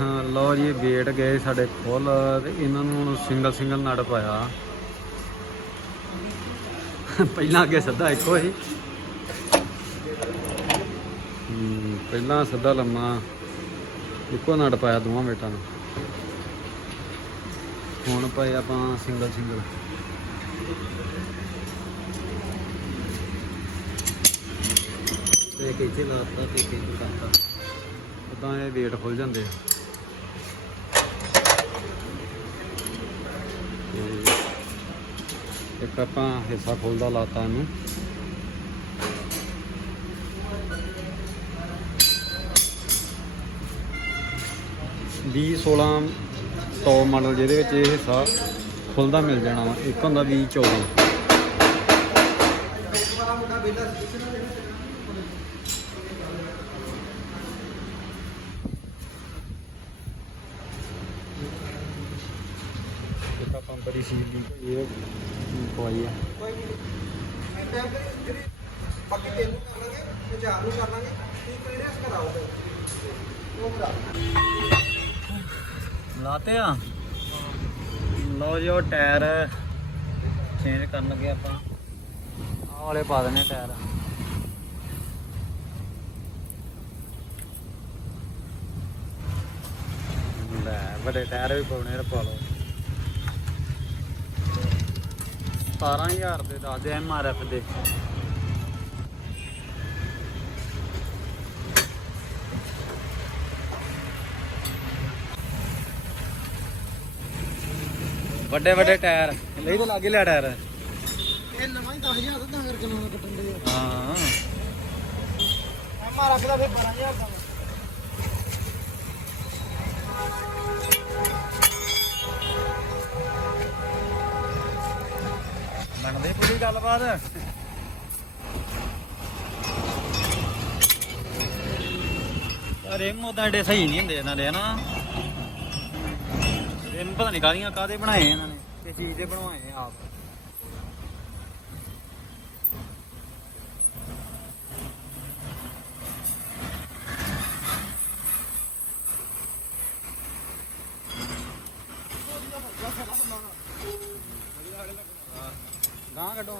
हाँ लो जी वेट गए साढ़े फुल इन्होंने सिंगल सिंगल नट पाया पहला अगे सीधा एको ही पहला सीधा लम्मा एको नट पाया दोवां वेटां नूं हुण पाए आपां सिंगल सिंगल एक इत्थे लाता ते एक इत्थे करता उदां ये वेट खुल जांदे आ एक आपां हिस्सा खुलदा लाता इनू 20-16 टॉप मॉडल जिहदे विच ये हिस्सा खुलदा मिल जाना वा एक हुंदा 20-14 बड़ी सील ये पवाई है लाते हैं लो जी वो टायर चेंज कर लगे आप वाले पा देने टायर बड़े टायर भी पाने पा लो 17,000 ਦੇ ਦੱਸਦੇ MRF ਦੇ ਵੱਡੇ ਵੱਡੇ ਟਾਇਰ ਲਈ ਤਾਂ ਲੱਗ ਲਿਆ ਟਾਇਰ ਇਹ ਨਵਾਂ ਹੀ 10,000 ਦਾ ਤਾਂ ਕਰਕੇ ਨਵਾਂ ਕੱਟਣ ਦੇ ਹਾਂ MRF ਦਾ ਫਿਰ 12,000 ਦਾ ਬਣਦੀ ਪੂਰੀ ਗੱਲਬਾਤ ਰਿਮ ਉਦਾਂ ਏਡੇ ਸਹੀ ਨਹੀਂ ਹੁੰਦੇ ਇਹਨਾਂ ਦੇ ਹਨਾ ਰਿਮ ਪਤਾ ਨਹੀਂ ਕਾਹਦੀਆਂ ਕਾਹਦੇ ਬਣਾਏ ਇਹਨਾਂ ਨੇ ਕਿਸ ਚੀਜ਼ ਦੇ ਬਣਵਾਏ ਆਪ ਗਾਂ ਕੱਢੋ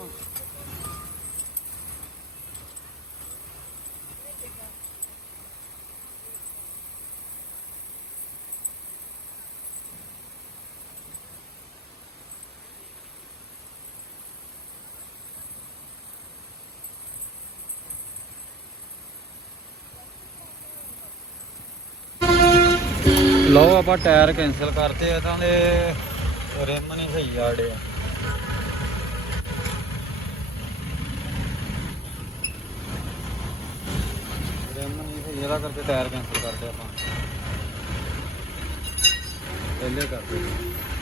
लो आप टायर कैंसिल करते इहदां दे रिम नहीं सही आड़े रिम नहीं सही इहदा करके टायर कैंसिल करते आप पहले करते